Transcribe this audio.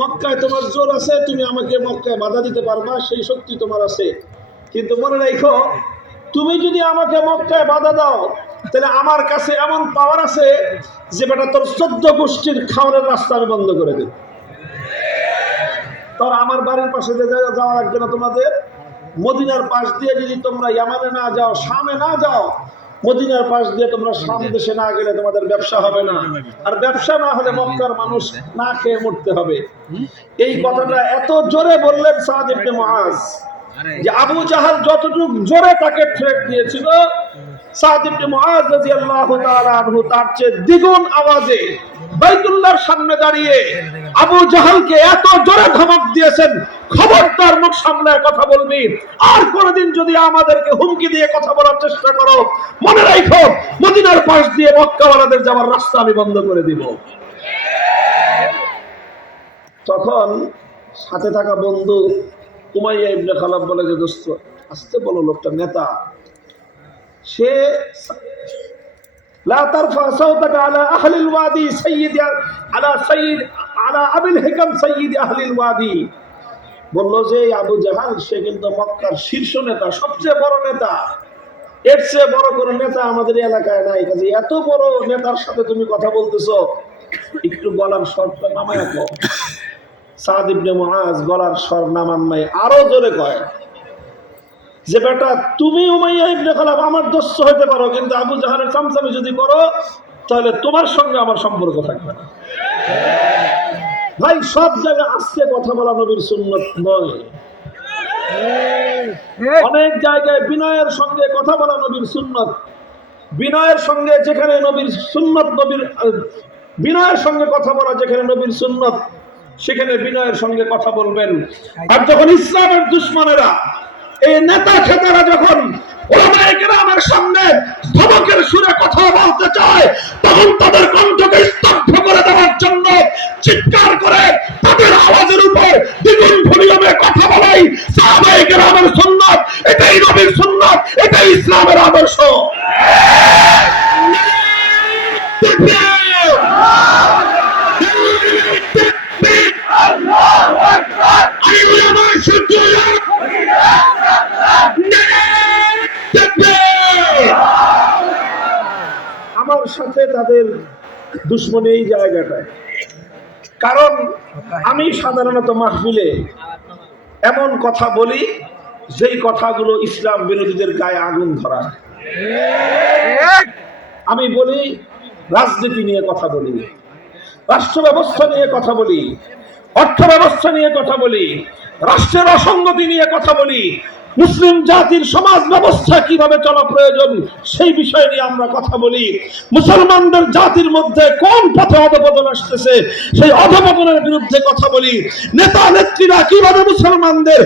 মক্কায় তোমার জোর আছে, তুমি আমাকে মক্কায় বাধা দিতে পারবা, সেই শক্তি তোমার আছে। কিন্তু মনে রাখো, তুমি যদি আমাকে মক্কায় বাধা দাও, তাহলে আমার কাছে এমন পাওয়ার আছে যে বেটা তোর 14 গোষ্ঠীর খাওয়ানোর রাস্তা আমি বন্ধ করে দেব। তোর আমার বাড়ির পাশে যাওয়া লাগবে না তোমাদের। মদিনার পাশ দিয়ে যদি তোমরা ইয়ামানে না যাও, শামে না যাও, মদিনার পাশ দিয়ে তোমরা শাম দেশে না গেলে তোমাদের ব্যবসা হবে না। আর ব্যবসা না হলে মক্কার মানুষ না খেয়ে মরতে হবে। এই কথাটা এত জোরে বললেন সাদ ইবনে মুআজ যে আবু জাহাল যতটুকু জোরে তাকে থ্রেট দিয়েছিল, সাদ ইবনে মুআজ রাদিয়াল্লাহু তাআলা আনহু তার চেয়ে দ্বিগুণ আওয়াজে বাইতুল্লাহর সামনে দাঁড়িয়ে আবু জাহালকে এত জোরে ধমক দিয়েছেন, খবরদার মুখ সামলায় কথা বলবি, আর কোনদিন যদি আমাদেরকে হুমকি দিয়ে কথা বলার চেষ্টা করো, মনে রাখো মদিনার পাশ দিয়ে মক্কাওয়ালাদের যাওয়ার রাস্তা আমি বন্ধ করে দিব। তখন সাথে থাকা বন্ধু উমাইয়া ইবনে খালাব বলে যে দোস্ত আস্তে বলো, লোকটা নেতা, সে লা তারফা সাওতাকা আলা আহলিল ওয়াদি সাইয়্যিদ আলা আবিল হিকাম সাইয়্যিদ আহলিল ওয়াদি, বলল যে আবু জাহাল সে কিন্তু মক্কার শীর্ষ নেতা, সবচেয়ে বড় নেতা, এর চেয়ে বড় কোনো নেতা আমাদের এলাকায় নাই। কাজে এত বড় নেতার সাথে তুমি কথা বলতেছো, একটু গলার স্বরটা নামায় কও। সাদ ইবনে মুআজ গলার স্বর নামান নাই, আরো জোরে কয় যে বেটা তুমি উমাইয়া ইবনে খালাব আমার দোস্ত হতে পারো, কিন্তু আবু জাহালের চামচামি যদি করো তাহলে তোমার সঙ্গে আমার সম্পর্ক থাকবে না। ভাই সব জায়গায় আস্তে কথা বলা নবীর সুন্নাত নয়। অনেক জায়গায় বিনয়ের সঙ্গে কথা বলা নবীর সুন্নাত। বিনয়ের সঙ্গে যেখানে নবীর সুন্নাত, নবীর বিনয়ের সঙ্গে কথা বলা যেখানে নবীর সুন্নাত, সেখানে বিনয়ের সঙ্গে কথা বলবেন। আর যখন ইসলামের দুশমনেরা, এই নেতা খেতারা যখন ওলামায়ে কেরামের সামনে ধমকের সুরে কথা বলতে চায়, তখন তাদের কণ্ঠকে স্তব্ধ করে দেওয়ার জন্য চিৎকার করে তাদের আওয়াজের উপর দ্বিগুণ ভলিউমে কথা বলাই সাহাবায়ে কেরামের সুন্নাত। এটাই নবীর সুন্নাত, এটাই ইসলামের আদর্শ। আমার সাথে তাদের দুশ্মনী এই জায়গাটায়, কারণ আমি সাধারণত মাহফিলে এমন কথা বলি যেই কথাগুলো ইসলাম বিরোধীদের গায়ে আগুন ধরা। আমি বলি রাজনীতি নিয়ে কথা বলি, রাষ্ট্র ব্যবস্থা নিয়ে কথা বলি, অর্থ ব্যবস্থা নিয়ে কথা বলি, রাষ্ট্রের অসঙ্গতি নিয়ে কথা বলি, মুসলিম জাতির সমাজ ব্যবস্থা কিভাবে চলা প্রয়োজন সেই বিষয় নিয়ে আমরা কথা বলি। মুসলমানদের জাতির মধ্যে কোন পথে অধঃপতন আসতেছে সেই অধঃপতনের বিরুদ্ধে কথা বলি। নেতা নেত্রীরা কিভাবে মুসলমানদের